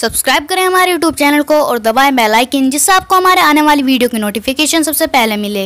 Subscribe करें हमारे YouTube channel को और दबाएं बेल आइकन, जिससे आपको हमारे आने वाली वीडियो की नोटिफिकेशन सबसे पहले मिले।